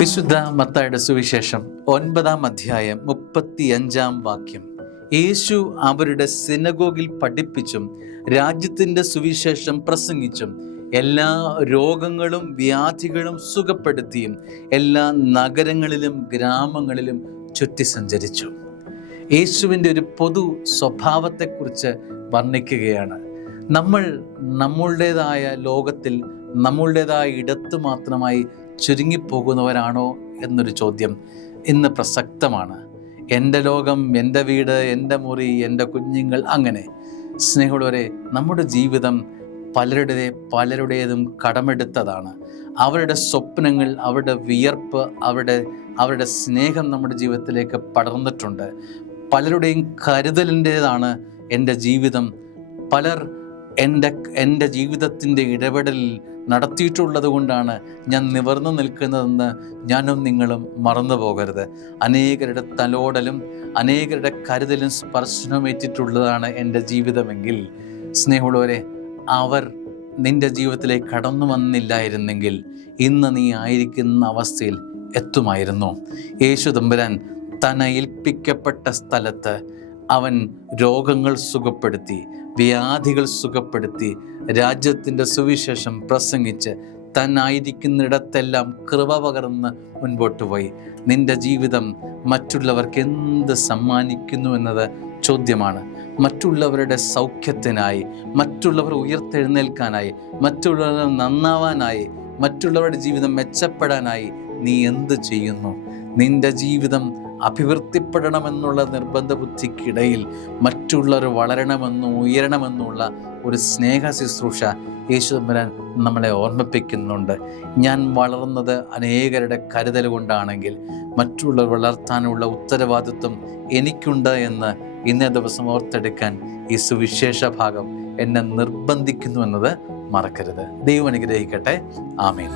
വിശുദ്ധ മത്തായിയുടെ സുവിശേഷം 9-ാം അധ്യായം 35-ാം വാക്യം. യേശു അവരുടെ സിനഗോഗിൽ പഠിപ്പിച്ചും രാജ്യത്തിൻ്റെ സുവിശേഷം പ്രസംഗിച്ചും എല്ലാ രോഗങ്ങളും വ്യാധികളും സുഖപ്പെടുത്തിയും എല്ലാ നഗരങ്ങളിലും ഗ്രാമങ്ങളിലും ചുറ്റി സഞ്ചരിച്ചു. യേശുവിൻ്റെ ഒരു പൊതു സ്വഭാവത്തെക്കുറിച്ച് വർണ്ണിക്കുകയാണ്. നമ്മൾ നമ്മളുടേതായ ലോകത്തിൽ നമ്മളുടേതായ ഇടത്ത് മാത്രമായി ചുരുങ്ങിപ്പോകുന്നവരാണോ എന്നൊരു ചോദ്യം ഇന്ന് പ്രസക്തമാണ്. എൻ്റെ ലോകം, എൻ്റെ വീട്, എൻ്റെ മുറി, എൻ്റെ കുഞ്ഞുങ്ങൾ, അങ്ങനെ. സ്നേഹമുള്ളവരെ, നമ്മുടെ ജീവിതം പലരുടേതും കടമെടുത്തതാണ്. അവരുടെ സ്വപ്നങ്ങൾ, അവരുടെ വിയർപ്പ്, അവരുടെ സ്നേഹം നമ്മുടെ ജീവിതത്തിലേക്ക് പടർന്നിട്ടുണ്ട്. പലരുടെയും കരുതലിൻ്റേതാണ് എൻ്റെ ജീവിതം. പലർ എൻ്റെ ജീവിതത്തിൻ്റെ ഇടപെടലിൽ നടത്തിയിട്ടുള്ളത് കൊണ്ടാണ് ഞാൻ നിവർന്നു നിൽക്കുന്നതെന്ന് ഞാനും നിങ്ങളും മറന്നു പോകരുത്. അനേകരുടെ തലോടലും അനേകരുടെ കരുതലും സ്പർശനവും ഏറ്റിട്ടുള്ളതാണ് എൻ്റെ ജീവിതമെങ്കിൽ, സ്നേഹമുള്ളവരെ, അവർ നിൻ്റെ ജീവിതത്തിലേക്ക് കടന്നു വന്നില്ലായിരുന്നെങ്കിൽ ഇന്ന് നീ ആയിരിക്കുന്ന അവസ്ഥയിൽ എത്തുമായിരുന്നു. യേശു തമ്പുരാൻ താൻ ഏൽപ്പിക്കപ്പെട്ട സ്ഥലത്ത് അവൻ രോഗങ്ങൾ സുഖപ്പെടുത്തി, വ്യാധികൾ സുഖപ്പെടുത്തി, രാജ്യത്തിൻ്റെ സുവിശേഷം പ്രസംഗിച്ച് താനായിരിക്കുന്നിടത്തെല്ലാം കൃപ പകർന്ന് മുൻപോട്ട് പോയി. നിൻ്റെ ജീവിതം മറ്റുള്ളവർക്ക് എന്ത് സമ്മാനിക്കുന്നു എന്നത് ചോദ്യമാണ്. മറ്റുള്ളവരുടെ സൗഖ്യത്തിനായി, മറ്റുള്ളവർ ഉയർത്തെഴുന്നേൽക്കാനായി, മറ്റുള്ളവർ നന്നാവാനായി, മറ്റുള്ളവരുടെ ജീവിതം മെച്ചപ്പെടാനായി നീ എന്ത് ചെയ്യുന്നു? നിൻ്റെ ജീവിതം അഭിവൃദ്ധിപ്പെടണമെന്നുള്ള നിർബന്ധ ബുദ്ധിക്കിടയിൽ മറ്റുള്ളവർ വളരണമെന്നും ഉയരണമെന്നുള്ള ഒരു സ്നേഹ ശുശ്രൂഷ യേശു തമ്പുരാൻ നമ്മളെ ഓർമ്മിപ്പിക്കുന്നുണ്ട്. ഞാൻ വളർന്നത് അനേകരുടെ കരുതൽ കൊണ്ടാണെങ്കിൽ മറ്റുള്ളവർ വളർത്താനുള്ള ഉത്തരവാദിത്വം എനിക്കുണ്ട് എന്ന് ഇന്നേ ദിവസം ഓർത്തെടുക്കാൻ ഈ സുവിശേഷ ഭാഗം എന്നെ നിർബന്ധിക്കുന്നു എന്നത് മറക്കരുത്. ദൈവം അനുഗ്രഹിക്കട്ടെ. ആമേൻ.